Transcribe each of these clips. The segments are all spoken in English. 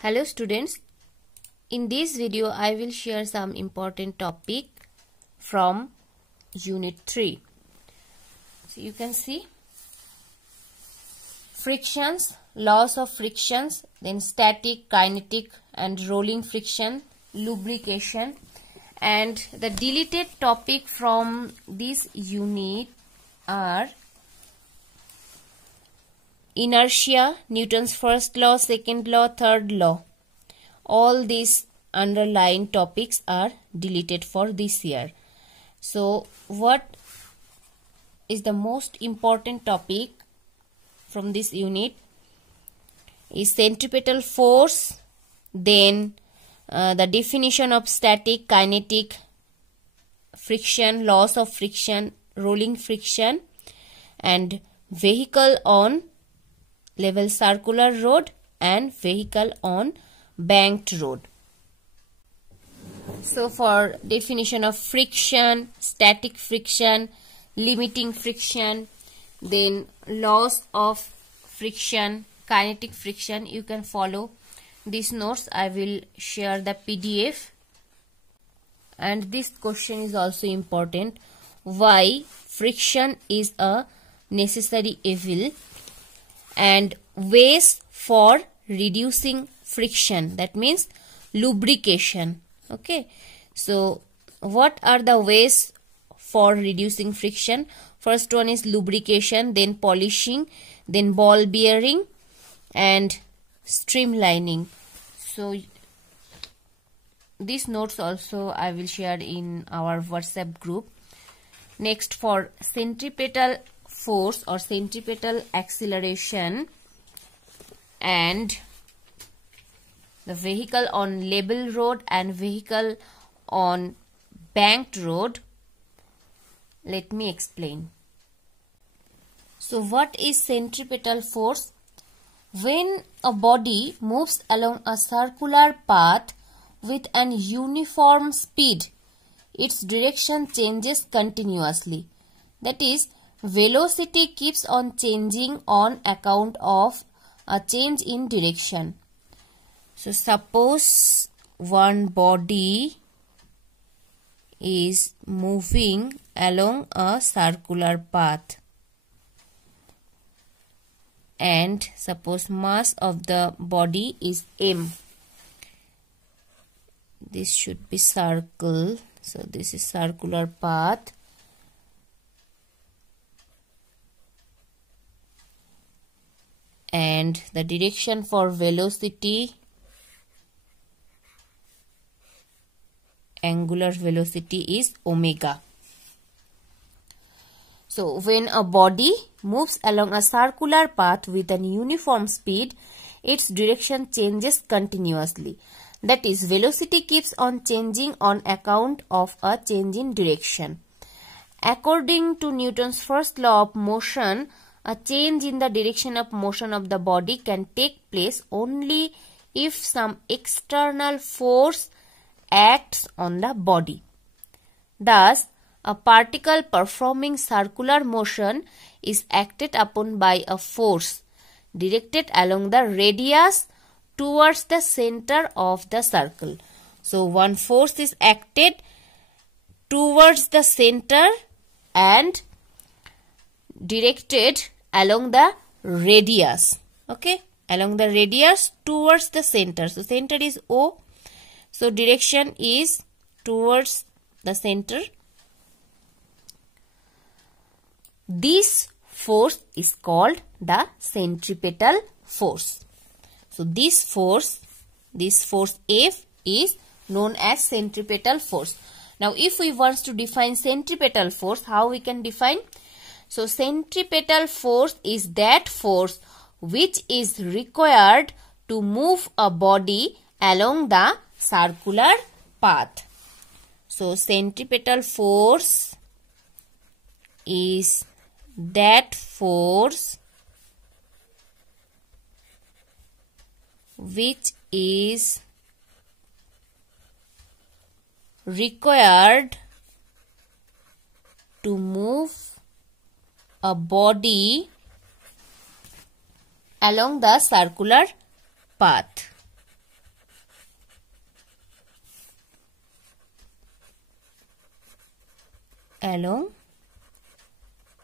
Hello students, in this video I will share some important topic from unit 3. So you can see frictions, laws of frictions, then static, kinetic and rolling friction, lubrication, and the deleted topic from this unit are inertia, Newton's first law, second law, third law. All these underlying topics are deleted for this year. So what is the most important topic from this unit is centripetal force, then the definition of static, kinetic, friction, laws of friction, rolling friction, and vehicle on level circular road and vehicle on banked road. So for definition of friction, static friction, limiting friction, then laws of friction, kinetic friction, you can follow these notes. I will share the PDF. And this question is also important. Why friction is a necessary evil? And ways for reducing friction, that means lubrication. Okay, so what are the ways for reducing friction? First one is lubrication, then polishing, then ball bearing and streamlining. So these notes also I will share in our WhatsApp group. Next, for centripetal force or centripetal acceleration and the vehicle on level road and vehicle on banked road, let me explain. So what is centripetal force? When a body moves along a circular path with an uniform speed, its direction changes continuously. That is, velocity keeps on changing on account of a change in direction. So suppose one body is moving along a circular path and suppose mass of the body is m. This should be circle. So this is circular path. And the direction for velocity, angular velocity, is omega. So when a body moves along a circular path with an uniform speed, its direction changes continuously. That is, velocity keeps on changing on account of a change in direction. According to Newton's first law of motion, a change in the direction of motion of the body can take place only if some external force acts on the body. Thus, a particle performing circular motion is acted upon by a force directed along the radius towards the center of the circle. So, one force is acted towards the center and directed along the radius. Okay, along the radius towards the center. So center is O. So direction is towards the center. This force is called the centripetal force. So this force F is known as centripetal force. Now if we want to define centripetal force, how we can define? So centripetal force is that force which is required to move a body along the circular path. So centripetal force is that force which is required to move a body along the circular path. along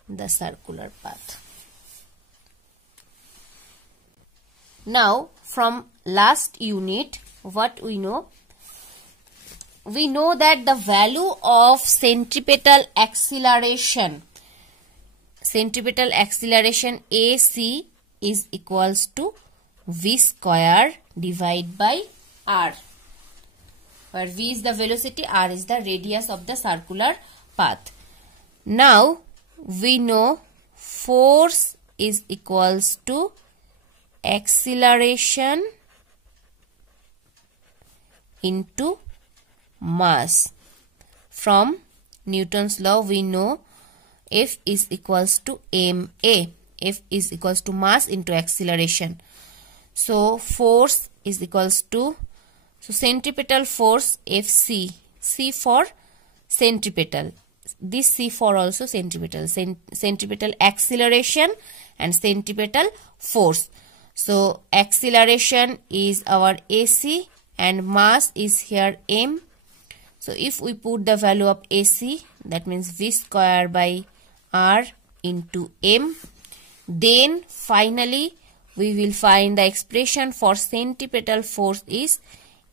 the circular path. Now from last unit, what we know? We know that the value of centripetal acceleration AC is equals to v square divided by r, where v is the velocity, r is the radius of the circular path. Now we know force is equals to acceleration into mass. From Newton's law we know F is equals to ma. F is equals to mass into acceleration. So force is equals to, so centripetal force Fc, C for centripetal, this C for also centripetal, centripetal acceleration and centripetal force. So acceleration is our AC and mass is here m. So if we put the value of AC, that means v square by r into m, then finally we will find the expression for centripetal force is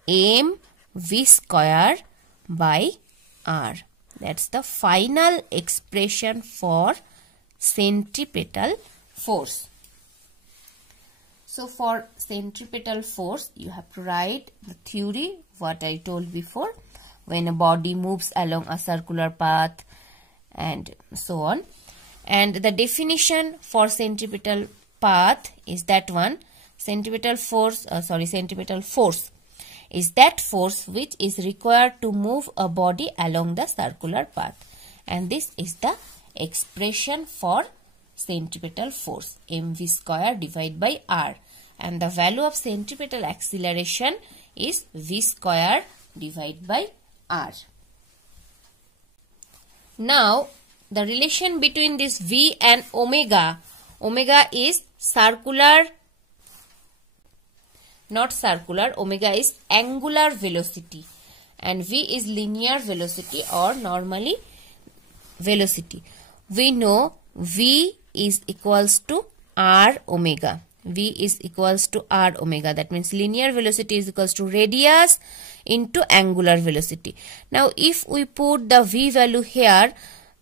m v square by r. That's the final expression for centripetal force. So for centripetal force, you have to write the theory, what I told before, when a body moves along a circular path and so on. And the definition for centripetal path is that one, centripetal force is that force which is required to move a body along the circular path. And this is the expression for centripetal force, mv square divided by r. And the value of centripetal acceleration is v square divided by r. Now, the relation between this v and omega is circular, not circular, omega is angular velocity and v is linear velocity or normally velocity. We know v is equals to r omega. V is equals to r omega. That means linear velocity is equals to radius into angular velocity. Now if we put the v value here,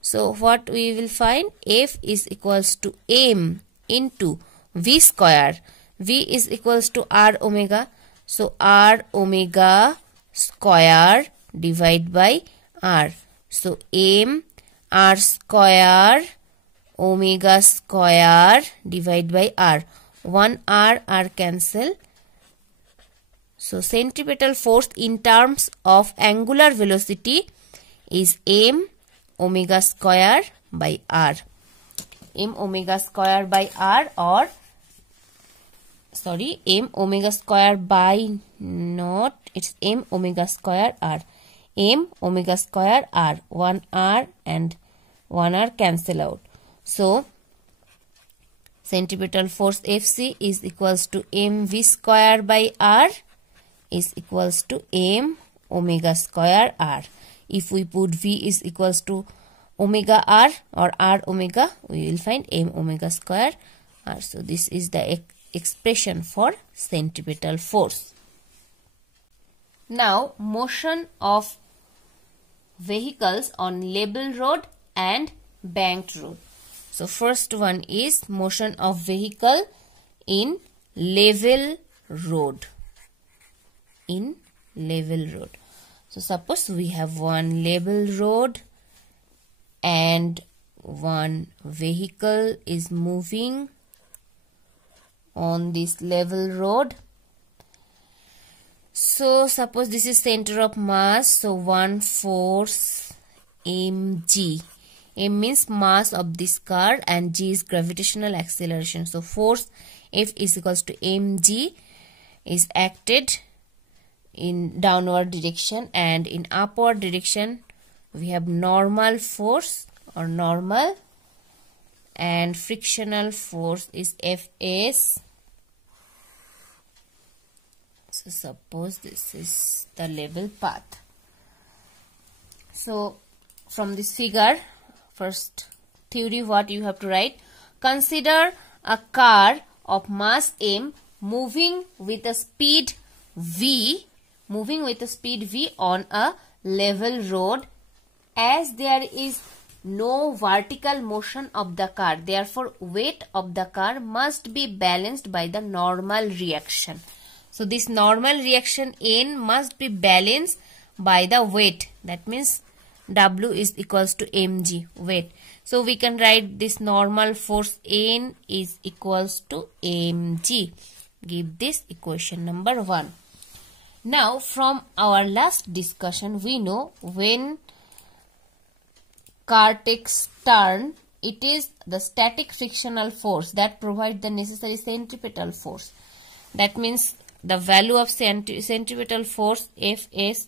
so what we will find? F is equals to m into v square. V is equals to r omega. So r omega square divided by r. So m r square omega square divided by r. 1 r cancel. So centripetal force in terms of angular velocity is m omega square by r. M omega square by r, or sorry, m omega square by, not, it's m omega square r. M omega square r. 1 r and 1 r cancel out. So centripetal force Fc is equals to mv square by r is equals to m omega square r. If we put v is equals to omega r or r omega, we will find m omega square r. So this is the expression for centripetal force. Now motion of vehicles on level road and banked road. So first one is motion of vehicle in level road. In level road. So suppose we have one level road and one vehicle is moving on this level road. So suppose this is center of mass. So one force mg. M means mass of this car and g is gravitational acceleration. So force F is equals to mg is acted in downward direction, and in upward direction we have normal force or normal, and frictional force is Fs. So suppose this is the level path. So from this figure, first theory what you have to write. Consider a car of mass m moving with a speed v on a level road, as there is no vertical motion of the car. Therefore, weight of the car must be balanced by the normal reaction. So, this normal reaction N must be balanced by the weight. That means W is equals to mg, weight. So, we can write this normal force N is equals to mg. Give this equation number 1. Now, from our last discussion, we know when car takes turn, it is the static frictional force that provides the necessary centripetal force. That means the value of centripetal force Fs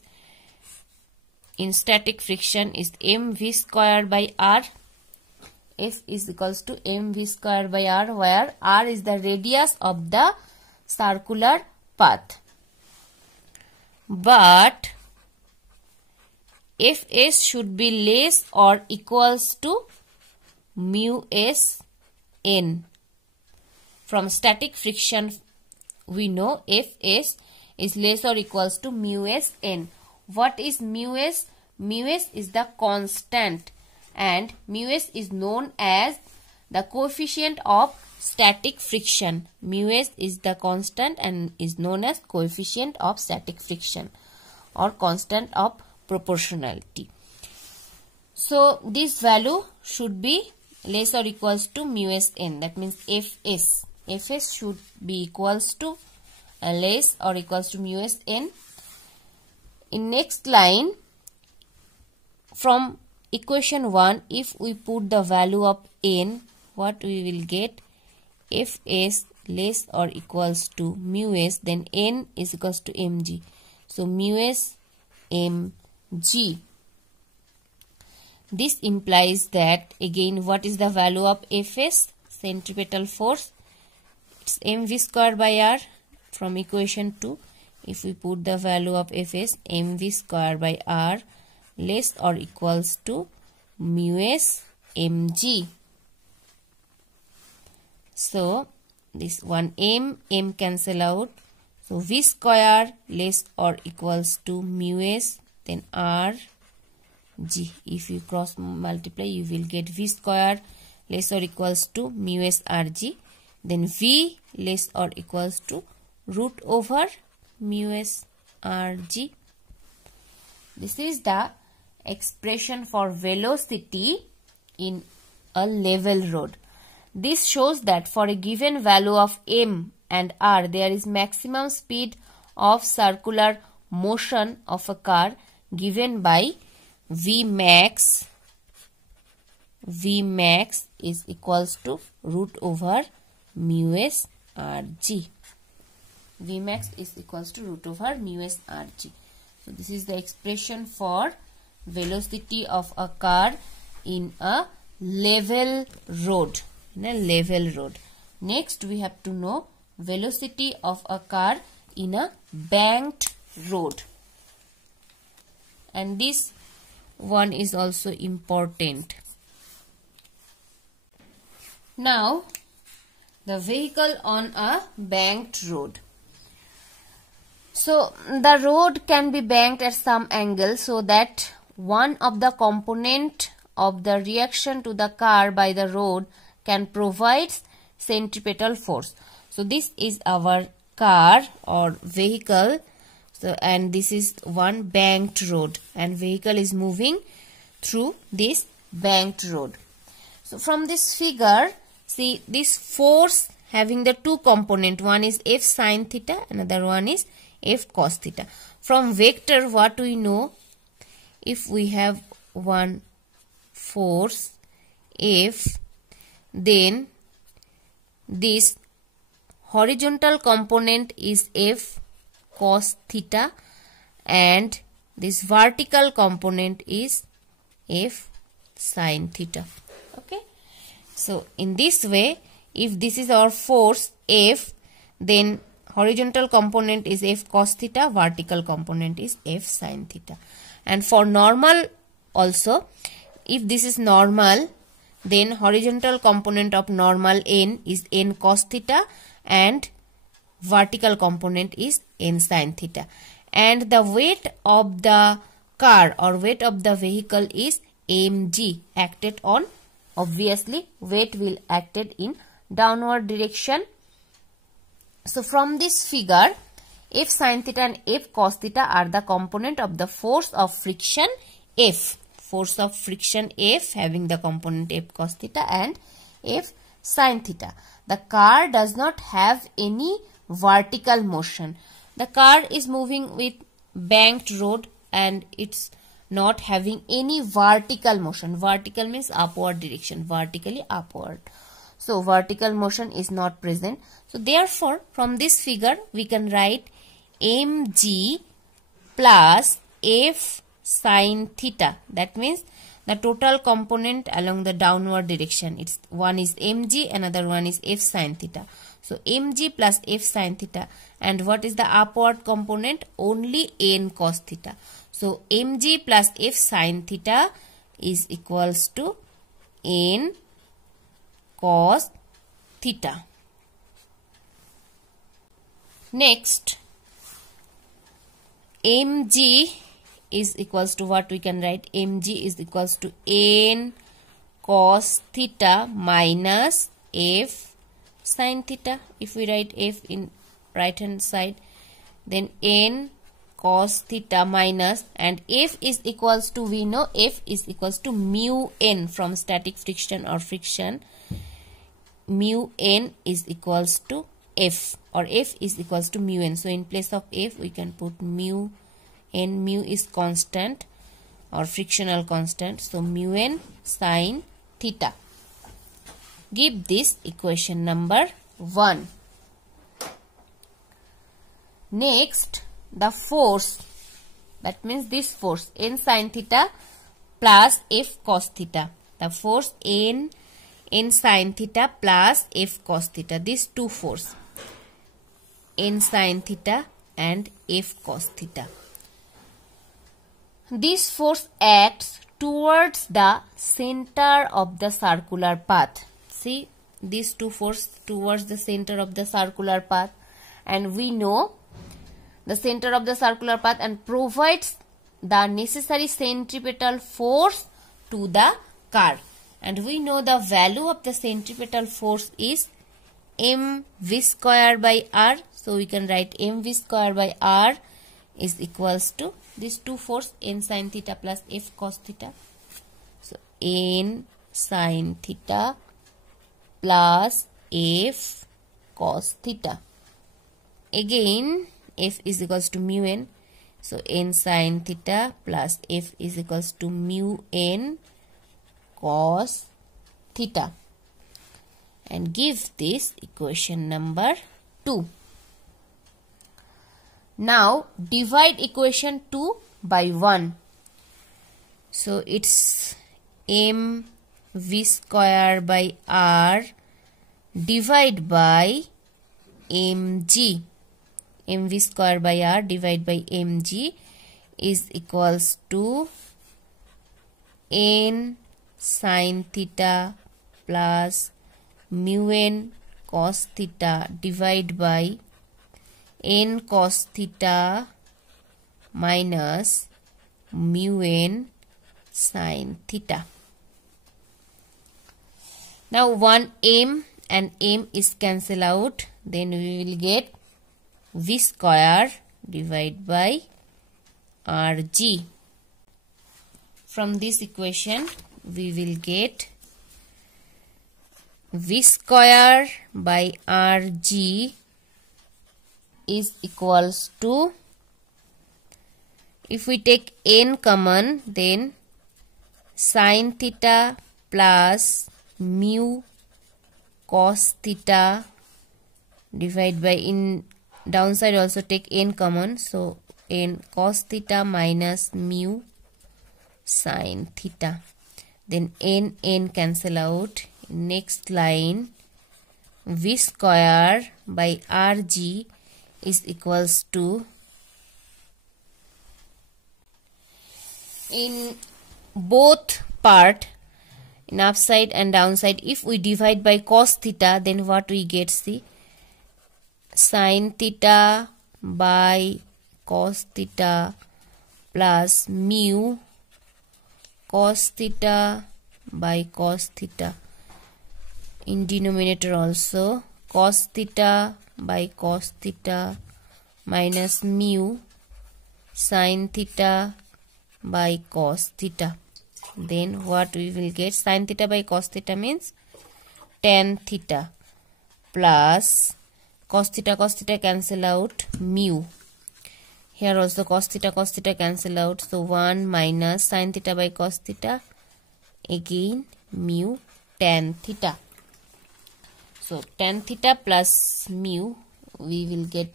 in static friction is mv square by r. F is equals to mv square by r, where r is the radius of the circular path. But Fs should be less or equals to mu s n. From static friction, we know Fs is less or equals to mu s n. What is mu s? Mu s is the constant, and mu s is known as the coefficient of static friction. Mu s is the constant and is known as coefficient of static friction or constant of proportionality. So, this value should be less or equals to mu s n. That means Fs should be equals to less or equals to mu s n. In next line, from equation 1, if we put the value of n, what we will get? Fs less or equals to mu s, then n is equals to mg. So, mu s mg. This implies that, again, what is the value of Fs? Centripetal force. It's mv square by r. From equation 2, if we put the value of Fs, mv square by r less or equals to mu s mg. So, this one m cancel out. So, v square less or equals to mu s, then r g. If you cross multiply, you will get v square less or equals to mu s r g. Then v less or equals to root over mu s r g. This is the expression for velocity in a level road. This shows that for a given value of m and r, there is maximum speed of circular motion of a car given by Vmax. Vmax is equals to root over mu s r g. Vmax is equals to root over mu s r g. So, this is the expression for velocity of a car in a level road. Next, we have to know velocity of a car in a banked road. And this one is also important. Now, the vehicle on a banked road. So, the road can be banked at some angle so that one of the component of the reaction to the car by the road can provide centripetal force. So, this is our car or vehicle. So, and this is one banked road, and vehicle is moving through this banked road. So, from this figure, see this force having the two component. One is F sin theta, another one is F cos theta. From vector, what we know? If we have one force F, then this horizontal component is F cos theta and this vertical component is F sin theta. Okay. So, in this way, if this is our force F, then horizontal component is F cos theta, vertical component is F sin theta. And for normal also. If this is normal, then horizontal component of normal n is n cos theta and vertical component is n sin theta. And the weight of the car or weight of the vehicle is mg, acted on, obviously weight will acted in downward direction. So from this figure, F sin theta and F cos theta are the component of the force of friction F. Force of friction F having the component F cos theta and F sin theta. The car does not have any vertical motion. The car is moving with banked road and it's not having any vertical motion. Vertical means upward direction, vertically upward. So vertical motion is not present. So therefore from this figure we can write mg plus f sin theta. That means the total component along the downward direction. It's one is mg, another one is f sin theta. So mg plus f sin theta, and what is the upward component? Only n cos theta. So mg plus f sin theta is equals to n cos theta. Next, mg is equals to what we can write? Mg is equals to n cos theta minus f sin theta. If we write f in right hand side, then n cos theta minus, and f is equals to, we know f is equals to mu n from static friction or friction. Mu n is equals to f, or f is equals to mu n. So in place of f we can put mu n. Mu is constant or frictional constant, so mu n sin theta. Give this equation number 1. Next, the force, that means this force n sin theta plus f cos theta. The force n sin theta plus f cos theta. These two force, n sin theta and f cos theta. This force acts towards the center of the circular path. See, these two force towards the center of the circular path, and we know the center of the circular path and provides the necessary centripetal force to the car. And we know the value of the centripetal force is mv square by r. So we can write mv square by r is equals to these two force, n sin theta plus f cos theta. So n sin theta plus f cos theta. Again f is equals to mu n. So n sin theta plus f is equals to mu n cos theta. And give this equation number 2. Now divide equation 2 by 1. So it's mv square by r divide by mg. Mv square by r divide by mg is equals to n sin theta plus mu n cos theta divide by n cos theta minus mu n sin theta. Now 1 m and m is cancel out, then we will get v square divided by rg. From this equation we will get v square by rg is equals to, if we take n common, then sin theta plus mu cos theta divide by, in downside also take n common, so n cos theta minus mu sin theta. Then n cancel out. Next line, v square by rg is equals to, in both part in upside and downside, if we divide by cos theta, then what we get? See, sin theta by cos theta plus mu cos theta by cos theta. In denominator also, cos theta by cos theta minus mu sin theta by cos theta. Then what we will get? Sin theta by cos theta means tan theta plus cos theta cancel out, mu. Here also cos theta cancel out. So 1 minus sin theta by cos theta, again mu tan theta. So tan theta plus mu, we will get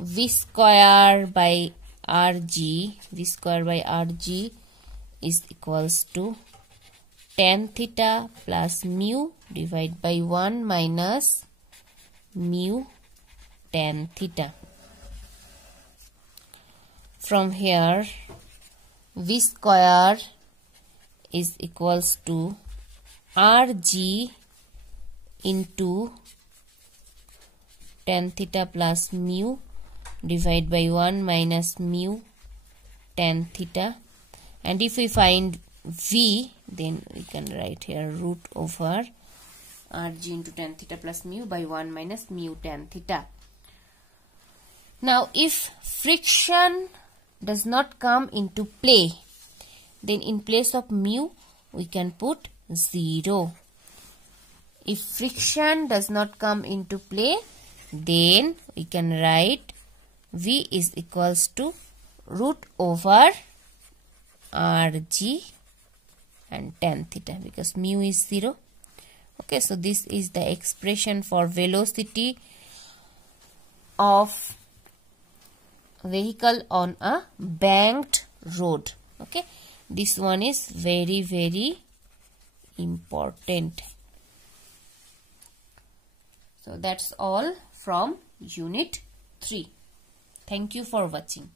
v square by rg. V square by rg is equals to tan theta plus mu divided by 1 minus mu tan theta. From here, v square is equals to rg into tan theta plus mu divided by 1 minus mu tan theta. And if we find v, then we can write here root over rg into tan theta plus mu by 1 minus mu tan theta. Now if friction does not come into play, then in place of mu we can put 0. If friction does not come into play, then we can write v is equals to root over rg and tan theta, because mu is 0. Okay, so this is the expression for velocity of vehicle on a banked road. Okay, this one is very, very important. So that's all from unit 3. Thank you for watching.